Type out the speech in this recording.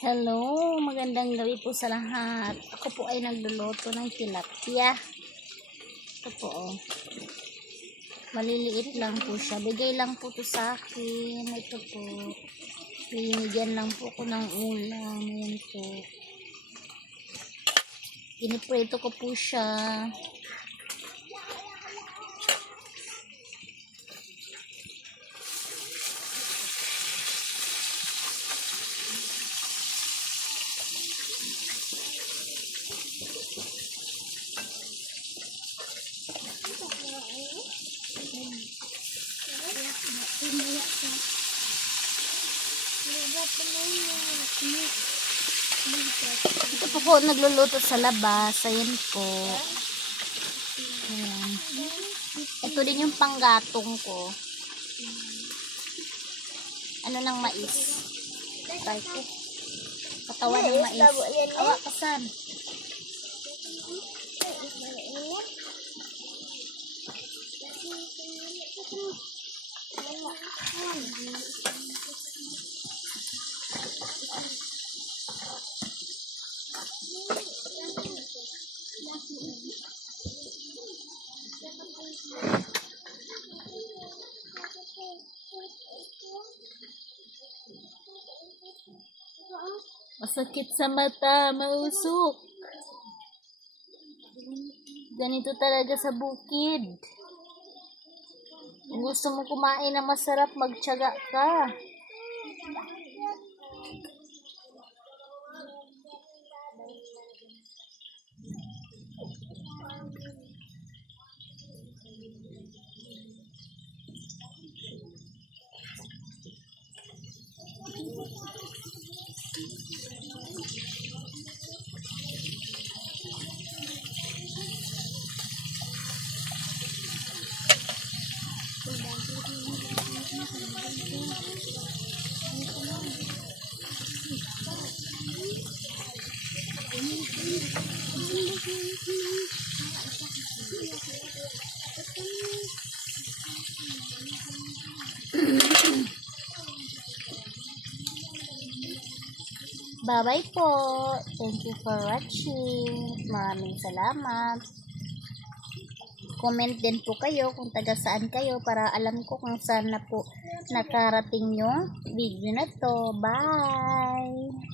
Hello, magandang gabi po sa lahat. Ako po ay nagluluto ng tilapia. Ito po, oh. Maliliit lang po siya. Bigay lang po to sa akin. Ito po. Binigyan lang po ko ng ulam. Ayan po. Iniprito ko po siya. Ito po ko nagluluto sa labas. Ayan po. Ayan. Ito din yung panggatong ko. Ano ng mais? Tayo. Katawan ng mais. Awa, kasan? Masakit sa mata, mausok. Ganito talaga sa bukid. Kung gusto mo kumain na masarap, magtiyaga ka. Bye-bye po. Thank you for watching. Maraming salamat. Comment din po kayo kung taga saan kayo para alam ko kung saan na po nakarating yung video na to. Bye!